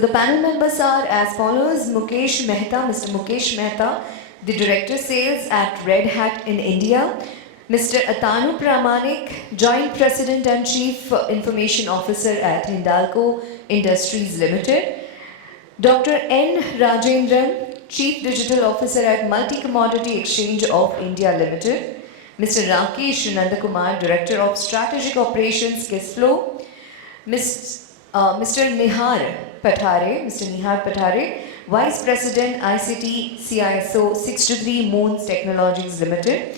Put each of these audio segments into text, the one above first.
The panel members are as follows: Mukesh Mehta, Mr. Mukesh Mehta, the Director Sales at Red Hat in India; Mr. Atanu Pramanic, Joint President and Chief Information Officer at Hindalco Industries Limited; Dr. N. Rajendran, Chief Digital Officer at Multi Commodity Exchange of India Limited; Mr. Rakesh Nandakumar, Director of Strategic Operations, Kissflow; Mr. Neehar Pathare, Mr. Neehar Pathare, Vice President ICT CISO 623 Moons Technologies Limited;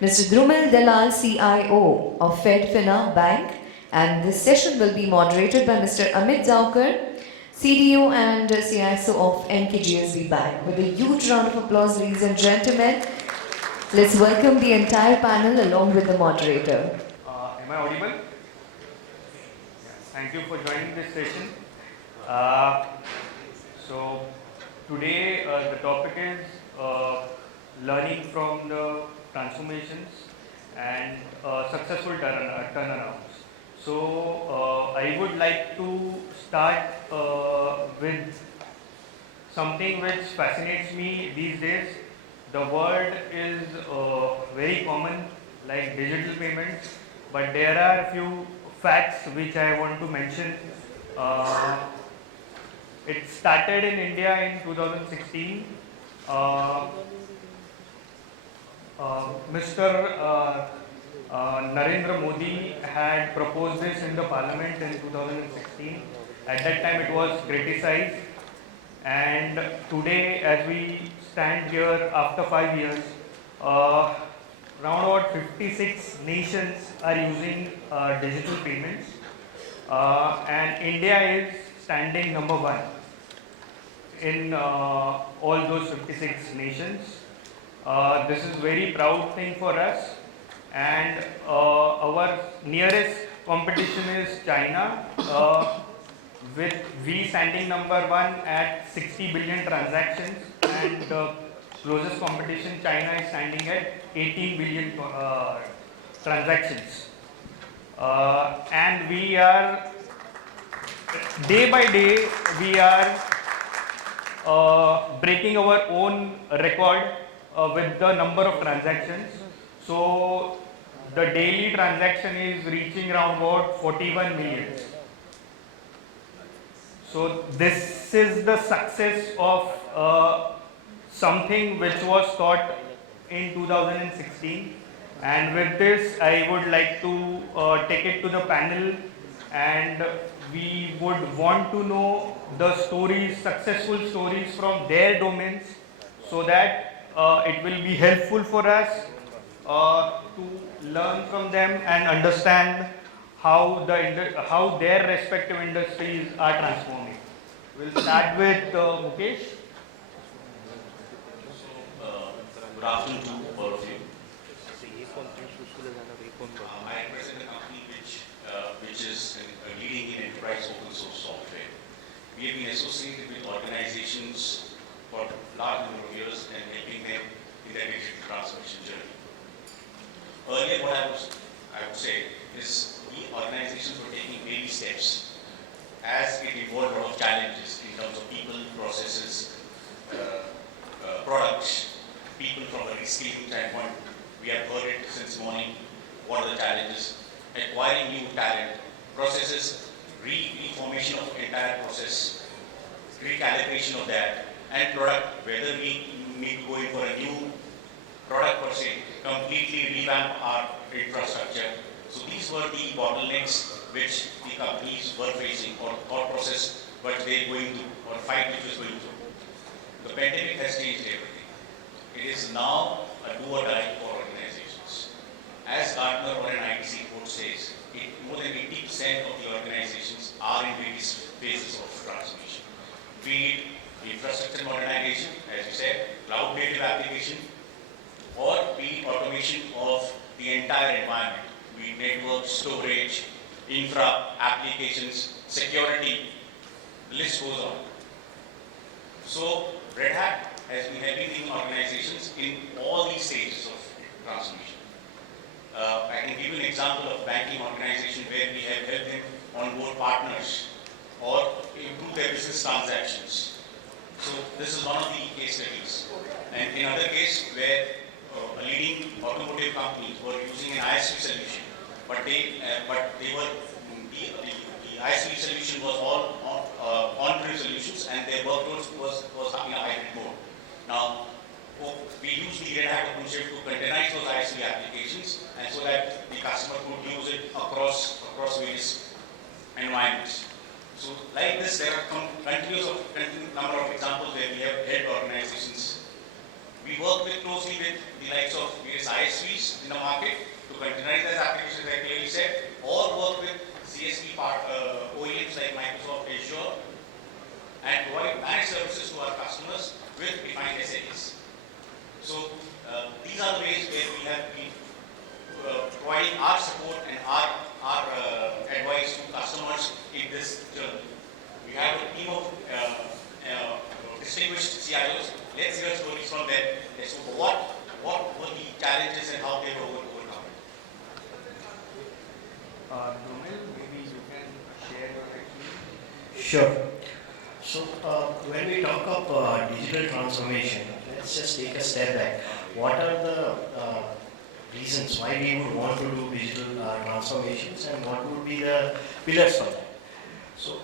Mr. Dhrumil Dalal, CIO of FedFina Bank, and this session will be moderated by Mr. Amit Jaokar, CDO and CISO of NKGSB Bank. With a huge round of applause, ladies and gentlemen, let's welcome the entire panel along with the moderator. Am I audible? Thank you for joining this session. So today the topic is learning from the transformations and successful turnarounds. So I would like to start with something which fascinates me these days. The word is very common, like digital payments, but there are a few facts which I want to mention. It started in India in 2016. Mr. Narendra Modi had proposed this in the parliament in 2016. At that time it was criticized, and today as we stand here after 5 years, around about 56 nations are using digital payments, and India is standing number 1 in all those 56 nations. This is very proud thing for us, and our nearest competition is China, with we standing number 1 at 60 billion transactions, and closest competition China is standing at 18 billion transactions, and we are day by day we are breaking our own record with the number of transactions. So the daily transaction is reaching around about 41 million. So this is the success of something which was taught in 2016, and with this I would like to take it to the panel, and we would want to know the stories, successful stories from their domains, so that it will be helpful for us to learn from them and understand how their respective industries are transforming. We'll start with Mukesh. Good afternoon to all of you. I represent a company which is leading in enterprise open source software. We have been associated with organizations for a large number of years and helping them in their digital transformation journey. Earlier, what I would say is the organizations were taking baby steps as it evolved a lot of challenges in terms of people, processes, products, people from a reskilling standpoint. We have heard it since morning. What are the challenges? Acquiring new talent, processes, reformation of entire process, recalibration of that, and product, whether we need to go in for a new product per se, completely revamp our infrastructure. So these were the bottlenecks which the companies were facing, or thought process what they're going through, or fight which was going through. The pandemic has changed everything. It is now a do or die for organizations. As Gartner or an ITC report says, more than 80% of the organizations are in various phases of transformation. Be it infrastructure modernization, as you said, cloud native application, or be it automation of the entire environment, be it network, storage, infra, applications, security, the list goes on. So Red Hat has been helping the organizations in all these stages of transformation. I can give you an example of banking organization where we have helped them onboard partners or improve their business transactions. So this is one of the case studies. And in other case where a leading automotive companies were using an ISV solution, but they were the ISV solution was all on-prem solutions, and their workloads was in a hybrid mode. Now, we use the Red Hat OpenShift to containerize those ISV applications, and so that the customer could use it across various environments. So, like this, there are continuous number of examples where we have helped organizations. We work closely with the likes of various ISVs in the market to containerize those applications, like I clearly said, or work with CSP OEMs like Microsoft, Azure, and provide managed services to our customers with defined SLAs. So these are the ways where we have been providing our support and our advice to customers in this journey. We have a team of distinguished CIOs. Let's hear stories from them as to what were the challenges and how they were overcome. Dhrumil, maybe you can share your experience. Sure. So when we talk of digital transformation, let's just take a step back. What are the reasons why we would want to do digital transformations, and what would be the pillars for that? So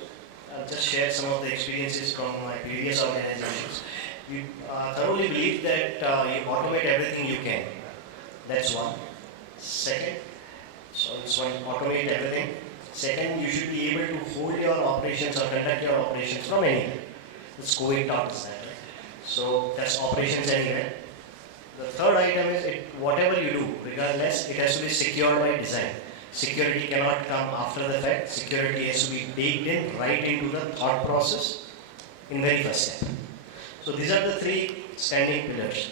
I'll just share some of the experiences from my previous organizations. We thoroughly believe that you automate everything you can. That's one. Second, so it's one, automate everything. Second, you should be able to hold your operations or conduct your operations from anywhere. This COVID taught us that, right? So that's operations anywhere. The third item is whatever you do, regardless, it has to be secured by design. Security cannot come after the fact. Security has to be baked in right into the thought process in very first step. So these are the three standing pillars.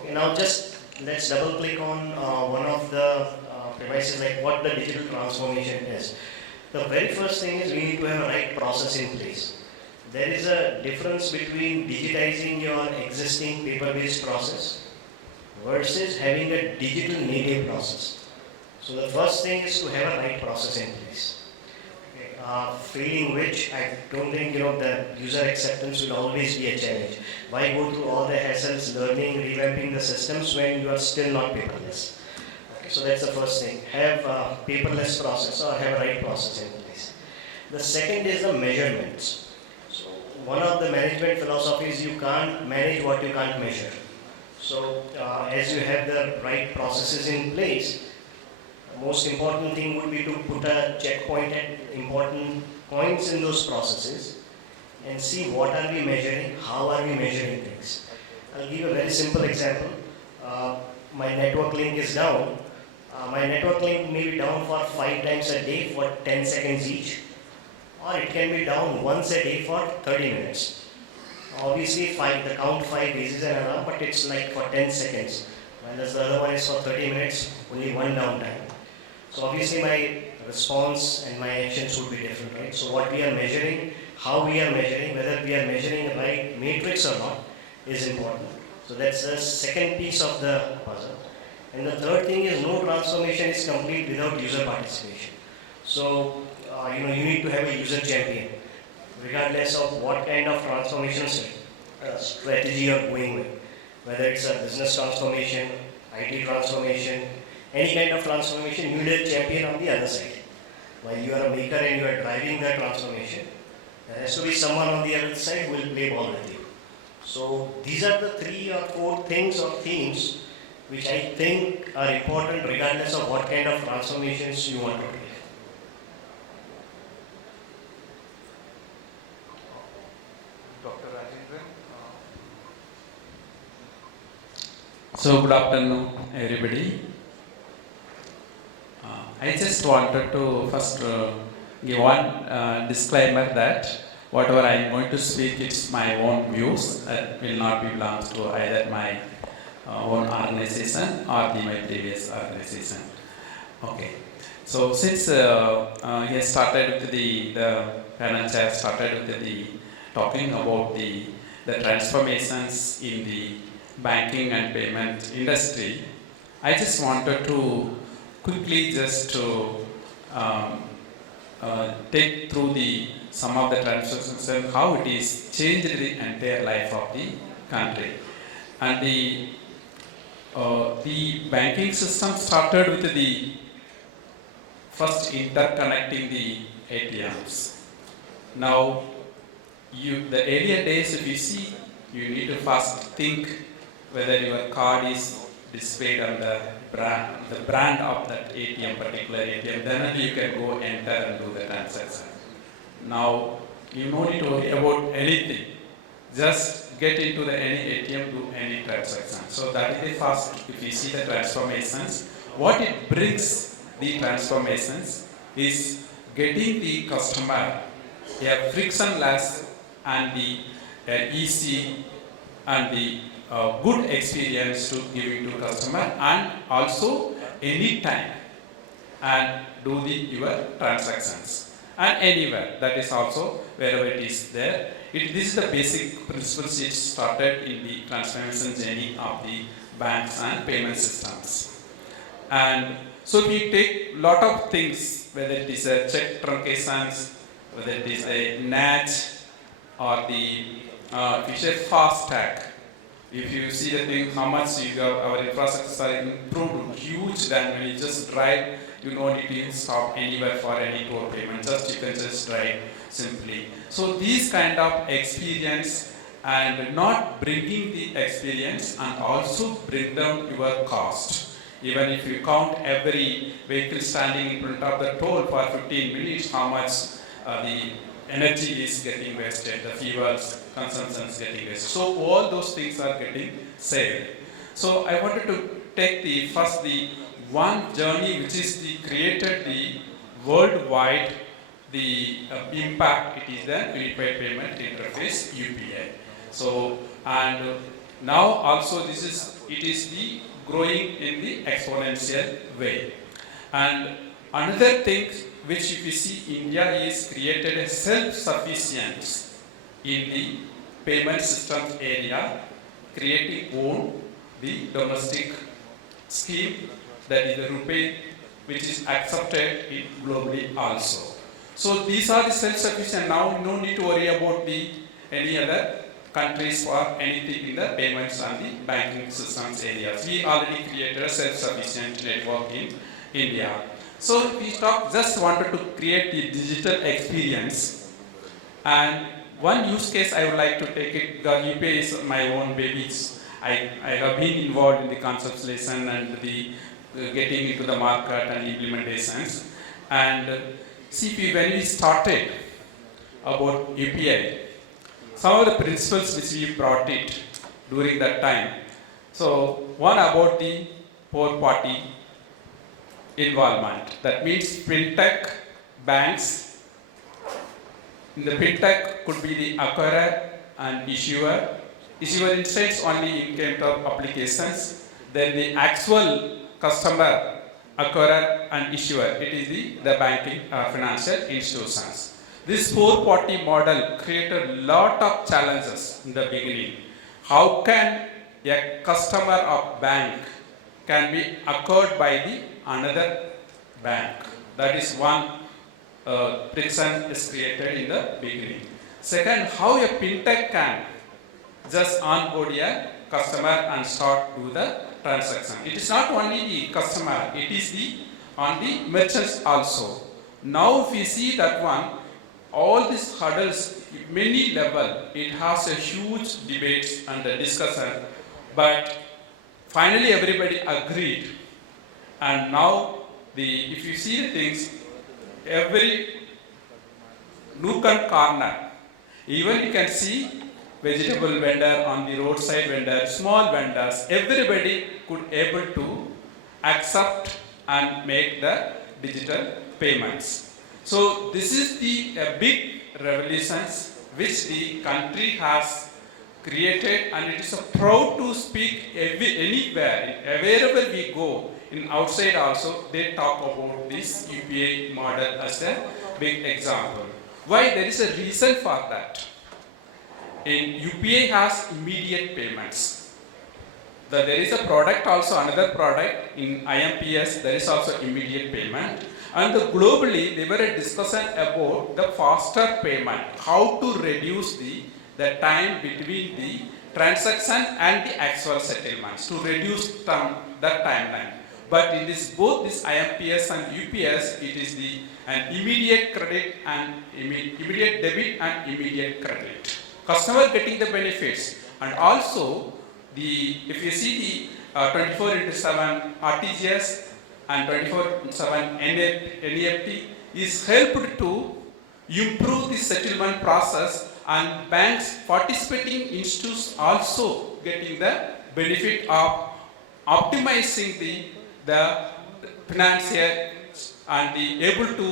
Okay, now just let's double click on one of the premises, like what the digital transformation is. The very first thing is we need to have a right process in place. There is a difference between digitizing your existing paper-based process versus having a digital native process. So the first thing is to have a right process in place. Failing which, I don't think the user acceptance will always be a challenge. Why go through all the hassles, learning, revamping the systems when you are still not paperless? Okay, so that's the first thing. Have a paperless process or have a right process in place. The second is the measurements. So one of the management philosophies, you can't manage what you can't measure. So as you have the right processes in place, the most important thing would be to put a checkpoint at important points in those processes and see what are we measuring, how are we measuring things. I'll give a very simple example. My network link is down. My network link may be down for 5 times a day for 10 seconds each, or it can be down once a day for 30 minutes. Obviously, the count 5 raises an alarm, but it's like for 10 seconds, whereas the other one is for 30 minutes, only one downtime. So obviously my response and my actions would be different, right? So what we are measuring, how we are measuring, whether we are measuring the right matrix or not is important. So that's the second piece of the puzzle. And the third thing is no transformation is complete without user participation. So you need to have a user champion, regardless of what kind of transformation strategy you are going with. Whether it's a business transformation, IT transformation, any kind of transformation, you need a champion on the other side. While you are a maker and you are driving the transformation, there has to be someone on the other side who will play ball with you. So these are the 3 or 4 things or themes which I think are important regardless of what kind of transformations you want to take. Dr. Rajendran. So good afternoon, everybody. I just wanted to first give one disclaimer that whatever I am going to speak, it's my own views. That will not be belongs to either my own organization or my previous organization. Okay. So since he has started with the finance has started with the talking about the transformations in the banking and payment industry, I just wanted to quickly just to take through the some of the transactions and how it is changed the entire life of the country. And the banking system started with the first interconnecting the ATMs. Now, the earlier days, if you see, you need to first think whether your card is displayed on the brand of that ATM, particular ATM, then only you can go enter and do the transaction. Now, you don't need to worry about anything. Just get into any ATM, do any transaction. So that is the first, if you see the transformations, what it brings the transformations is getting the customer a frictionless and the easy and the good experience to giving to customer, and also anytime and do your transactions and anywhere, that is also wherever it is there. This is the basic principles it started in the transformation journey of the banks and payment systems. And so we take lot of things, whether it is a check truncations, whether it is a NACH or the if you say fast tag. If you see the thing, how much our infrastructure are improved, huge, than when you just drive, you don't need to stop anywhere for any toll payment, you can just drive simply. So these kind of experience and not bringing the experience and also bring down your cost. Even if you count every vehicle standing in front of the toll for 15 minutes, how much the energy is getting wasted, the fuels consumption is getting wasted. So all those things are getting saved. So I wanted to take the one journey which is created the worldwide impact. It is the Unified Payment Interface UPI. So and now also it is the growing in the exponential way. And another thing which if you see, India is created a self-sufficient in the payment systems area, creating the domestic scheme, that is the RuPay, which is accepted globally also. So these are the self-sufficient. Now no need to worry about any other countries for anything in the payments and the banking systems areas. We already created a self-sufficient network in India. So we just wanted to create the digital experience, and one use case I would like to take it, because UPI is my own baby. I have been involved in the conceptualization and the getting into the market and implementations. And see, when we started about UPI, some of the principles which we brought it during that time. So one about the four party involvement. That means fintech, banks. In the fintech could be the acquirer and issuer. Issuer insights only in terms of applications. Then the actual customer, acquirer and issuer, it is the banking financial institutions. This four-party model created a lot of challenges in the beginning. How can a customer of bank can be acquired by the another bank? That is one friction is created in the beginning. Second, how a fintech can just onboard a customer and start do the transaction. It is not only the customer, it is on the merchants also. Now if we see that one, all these hurdles, many level, it has a huge debate and a discussion, but finally everybody agreed. And now if you see the things, every nook and corner, even you can see vegetable vendor on the roadside vendor, small vendors, everybody could able to accept and make the digital payments. So this is a big revolutions which the country has created, and it is proud to speak anywhere, wherever we go. In outside also, they talk about this UPI model as a big example. Why? There is a reason for that. In UPI has immediate payments. There is a product also, another product in IMPS, there is also immediate payment. And globally, there were a discussion about the faster payment, how to reduce the time between the transaction and the actual settlements, to reduce that timeline. But in this, both this IMPS and UPS, it is an immediate credit and immediate debit and immediate credit. Customer getting the benefits, and also if you see the 24/7 RTGS and 24/7 NEFT is helped to improve the settlement process, and banks participating institutes also getting the benefit of optimizing the financier and able to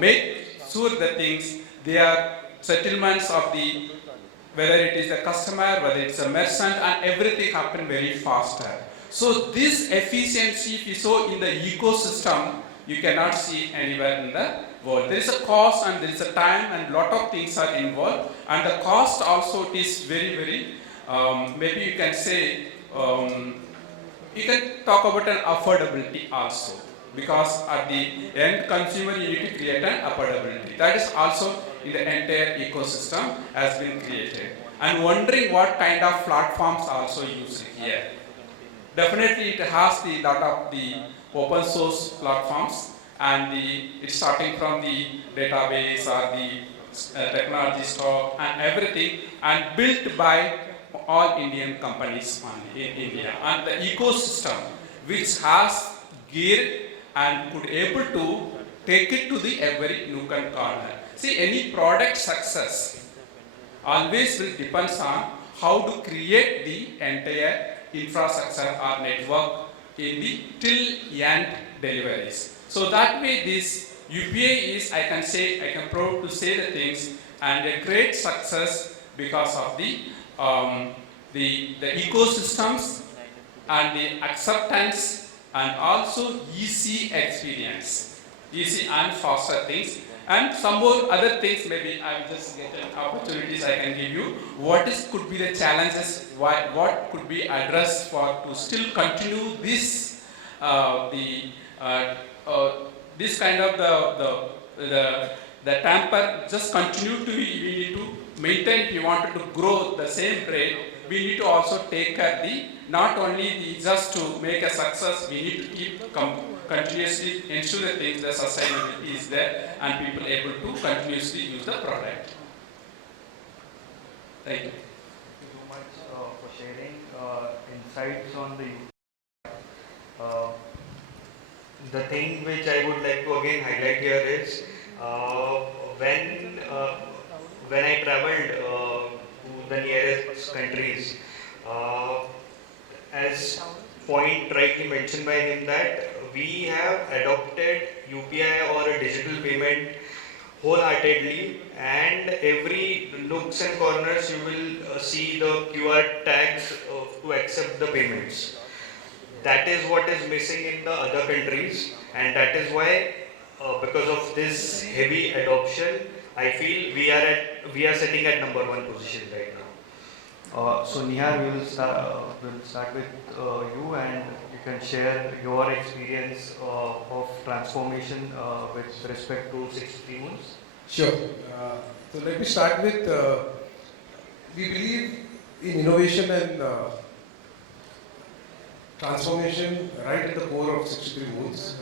make sure the things, they are settlements of whether it is a customer, whether it's a merchant, and everything happen very faster. So this efficiency, if you saw in the ecosystem, you cannot see anywhere in the world. There is a cost and there is a time and lot of things are involved, and the cost also is very, very, maybe you can say, you can talk about an affordability also, because at the end consumer you need to create an affordability. That is also in the entire ecosystem has been created. And wondering what kind of platforms also used here. Definitely it has the lot of the open source platforms, and it's starting from the database or the technology stock and everything, and built by all Indian companies in India. And the ecosystem which has geared and could able to take it to the every nook and corner. See, any product success always will depends on how to create the entire infrastructure or network in the till end deliveries. So that way this UPI is, I can proud to say the things, and a great success because of the ecosystems and the acceptance, and also easy experience, easy and faster things. And some more other things, maybe I will just get opportunities I can give you. What could be the challenges? What could be addressed to still continue this this kind of the tamper? Just continue to, we need to maintain. If you wanted to grow the same rate, we need to also take care not only just to make a success. We need to keep continuously ensure that the sustainability is there and people able to continuously use the product. Thank you. Thank you so much for sharing insights on the thing which I would like to again highlight here is when I traveled to the nearest countries, as point rightly mentioned by him, that we have adopted UPI or a digital payment wholeheartedly, and every nooks and corners you will see the QR tags to accept the payments. That is what is missing in the other countries, and that is why because of this heavy adoption, I feel we are sitting at number one position right now. So Neehar, we will start with you, and you can share your experience of transformation with respect to 63 months. Sure. So let me start with, we believe in innovation and transformation right at the core of 63 Moons.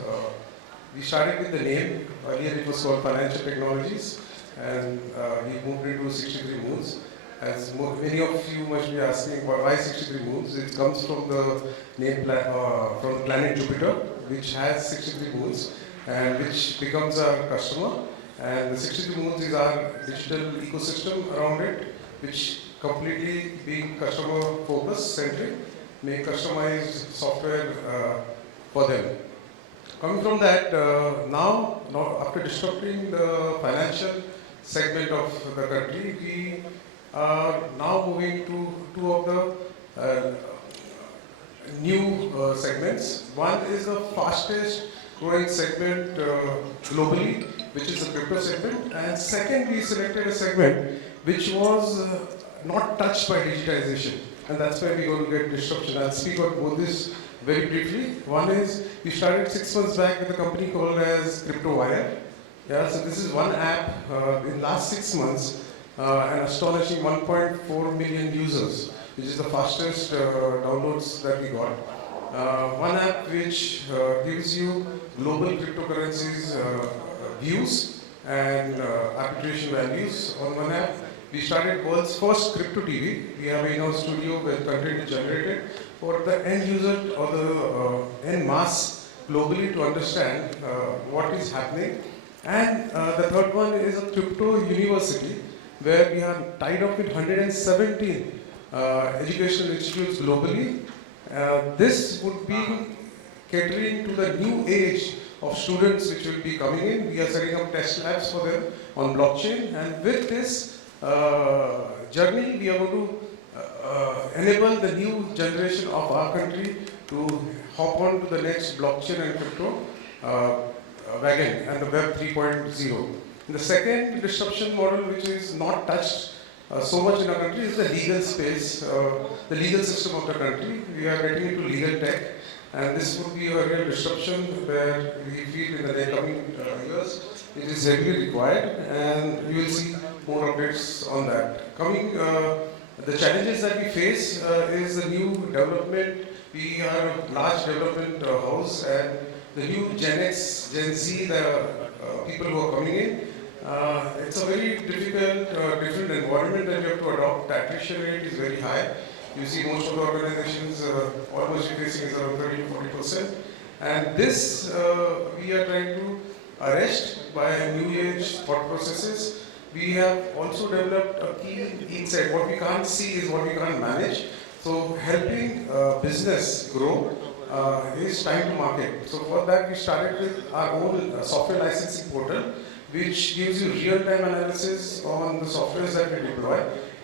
We started with the name. Earlier it was called Financial Technologies, and we moved into 63 Moons. As many of you must be asking, why 63 moons? It comes from the name from the planet Jupiter, which has 63 moons, and which becomes our customer. And the 63 moons is our digital ecosystem around it, which completely being customer focused, centric, make customized software for them. Coming from that, now after disrupting the financial segment of the country, we are now moving to two of the new segments. One is the fastest growing segment globally, which is the crypto segment. And second, we selected a segment which was not touched by digitization. And that's where we're going to get disruption. I'll speak about both these very briefly. One is we started 6 months back with a company called as CryptoWire. Yeah, so this is one app in last 6 months, an astonishing 1.4 million users, which is the fastest downloads that we got. One app which gives you global cryptocurrencies views and arbitration values on one app. We started world's first crypto TV. We have an in-house studio where content is generated for the end user or the end mass globally to understand what is happening. And the third one is a crypto university where we are tied up with 117 educational institutes globally. This would be catering to the new age of students which will be coming in. We are setting up test labs for them on blockchain, and with this journey we are going to enable the new generation of our country to hop on to the next blockchain and crypto wagon and the Web 3.0. The second disruption model which is not touched so much in our country is the legal space, the legal system of the country. We are getting into legal tech, and this would be a real disruption where we feel in the coming years it is heavily required, and you will see more updates on that. Coming, the challenges that we face is the new development. We are a large development house, and the new Gen X, Gen Z, the people who are coming in, it's a very difficult, different environment that you have to adopt. The attrition rate is very high. You see most of the organizations almost facing is around 30 to 40%. And this we are trying to arrest by new age thought processes. We have also developed a key insight. What we can't see is what we can't manage. So helping business grow is time to market. So for that we started with our own software licensing portal, which gives you real-time analysis on the softwares that we deploy,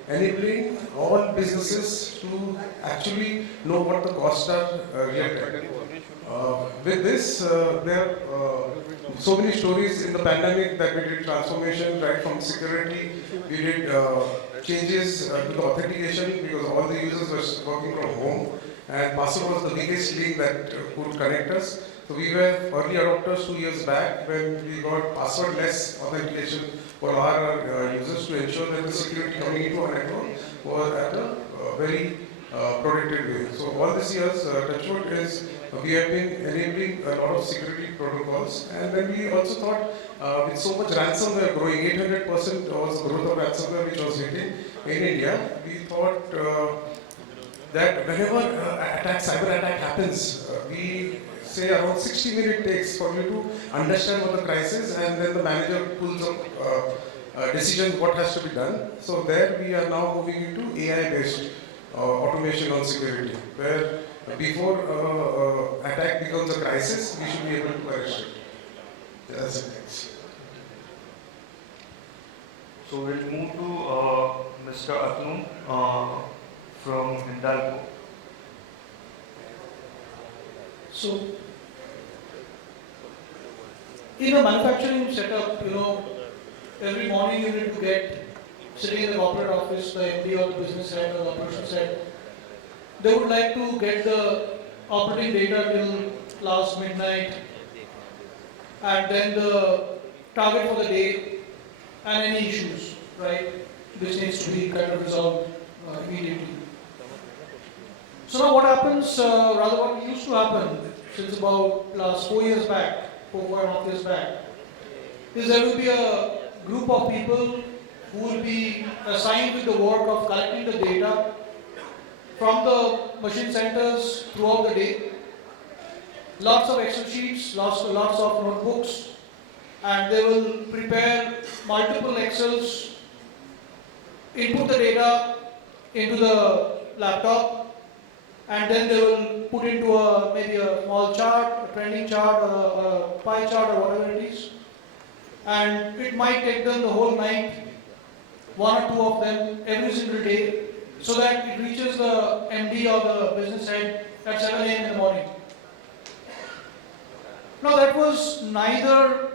enabling all businesses to actually know what the costs are real-time. With this, there are so many stories in the pandemic that we did transformation right from security. We did changes to the authentication because all the users were working from home, and password was the biggest link that could connect us. So we were early adopters 2 years back when we got password-less authentication for our users to ensure that the security coming into our network was at a very protected way. So all these years, Touchwood is we have been enabling a lot of security protocols, and then we also thought with so much ransomware growing, 800% was the growth of ransomware which was hitting in India. We thought that whenever cyber attack happens, we say around 60 minutes takes for you to understand what the crisis, and then the manager pulls up decisions what has to be done. So there we are now moving into AI-based automation on security, where before attack becomes a crisis, we should be able to arrest it. That's it. Thanks. So we'll move to Mr. Atanu from Hindalco. So, in a manufacturing setup, every morning you need to get sitting in the corporate office, the MD or the business head or the operations head. They would like to get the operating data till last midnight, and then the target for the day and any issues, right, which needs to be kind of resolved immediately. So now what happens, rather what used to happen since about last 4 years back, 4.5 years back, is there will be a group of people who will be assigned with the work of collecting the data from the machine centers throughout the day. Lots of Excel sheets, lots of notebooks, and they will prepare multiple Excels, input the data into the laptop, and then they will put into maybe a small chart, a trending chart, or a pie chart, or whatever it is. And it might take them the whole night, one or two of them, every single day, so that it reaches the MD or the business head at 7 a.m. in the morning. Now that was neither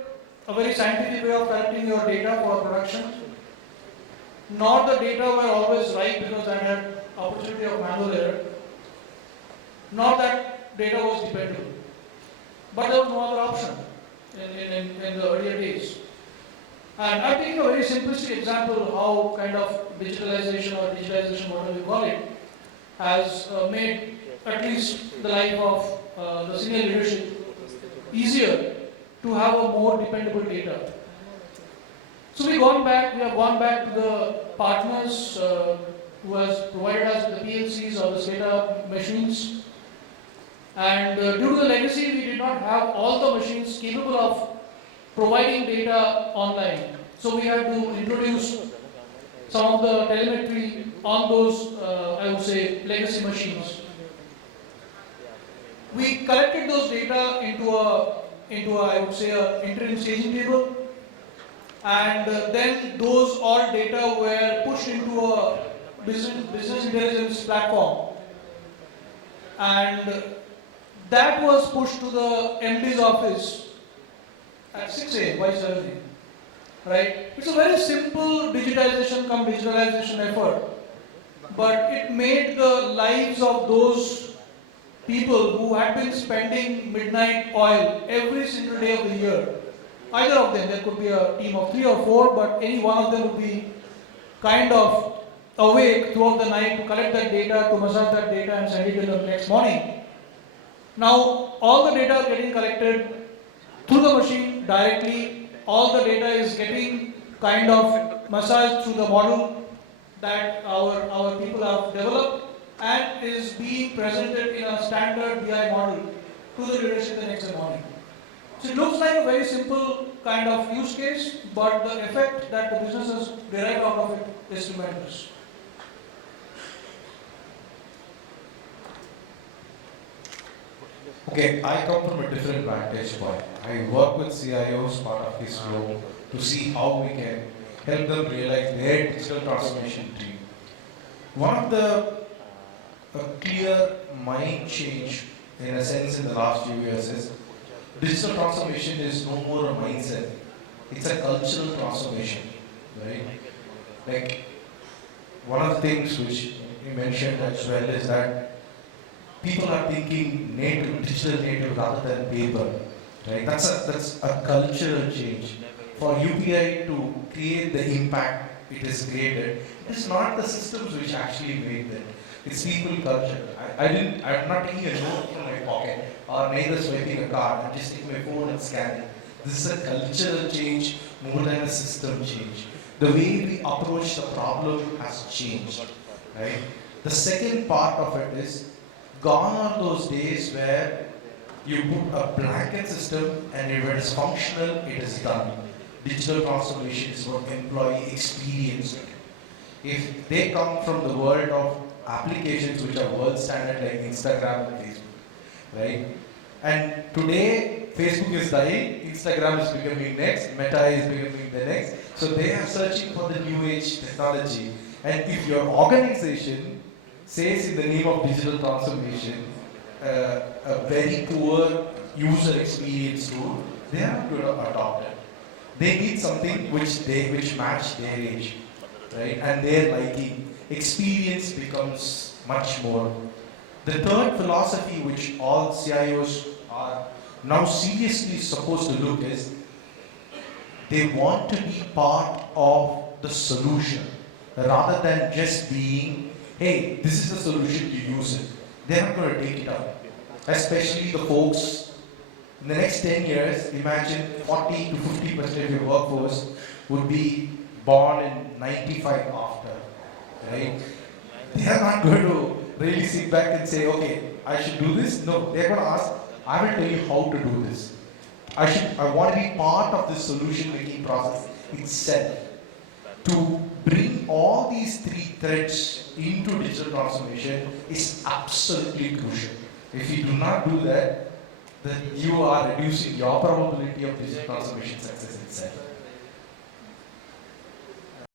a very scientific way of collecting your data for production, nor the data were always right because I had opportunity of manual error, nor that data was dependable. But there was no other option in the earlier days. And I'm taking a very simplistic example how kind of digitalization or digitization, whatever you call it, has made at least the life of the senior leadership easier to have a more dependable data. So we have gone back to the partners who has provided us with the PLCs or the SCADA machines. And due to the legacy, we did not have all the machines capable of providing data online. So we had to introduce some of the telemetry on those, I would say, legacy machines. We collected those data into a I would say, a interim staging table, and then those all data were pushed into a business intelligence platform, and that was pushed to the MD's office at 6 a.m. Vice Chairman. Right? It's a very simple digitalization effort, but it made the lives of those people who had been spending midnight oil every single day of the year. Either of them, there could be a team of 3 or 4, but any one of them would be kind of awake throughout the night to collect that data, to massage that data and send it in the next morning. Now, all the data are getting collected through the machine directly. All the data is getting kind of massaged through the model that our people have developed and is being presented in a standard BI model to the leadership the next morning. So it looks like a very simple kind of use case, but the effect that the businesses derive out of it is tremendous. Okay, I come from a different vantage point. I work with CIOs, part of Kissflow, to see how we can help them realize their digital transformation dream. One of the clear mind change, in a sense, in the last few years is digital transformation is no more a mindset. It's a cultural transformation, right? Like, one of the things which you mentioned as well is that people are thinking native, digital native rather than paper, right? That's a cultural change. For UPI to create the impact it has created, it is not the systems which actually made that. It's people culture. I'm not taking a note from my pocket or neither swiping a card. I'm just taking my phone and scanning. This is a cultural change more than a system change. The way we approach the problem has changed, right? The second part of it is, gone are those days where you put a blanket system and if it is functional, it is done. Digital transformation is about employee experience. If they come from the world of applications which are world standard like Instagram and Facebook, right? And today, Facebook is dying, Instagram is becoming next, Meta is becoming the next. So they are searching for the new age technology. And if your organization says in the name of digital transformation, a very poor user experience tool, they are not going to adopt it. They need something which match their age, right? And their liking. Experience becomes much more. The third philosophy which all CIOs are now seriously supposed to look is, they want to be part of the solution rather than just being, hey, this is the solution, you use it. They're not going to take it up. Especially the folks, in the next 10 years, imagine 40 to 50% of your workforce would be born in 95 after, right? They are not going to really sit back and say, okay, I should do this. No, they're going to ask, I will tell you how to do this. I want to be part of the solution making process itself. To bring all these three threads into digital transformation is absolutely crucial. If you do not do that, then you are reducing your probability of digital transformation success itself.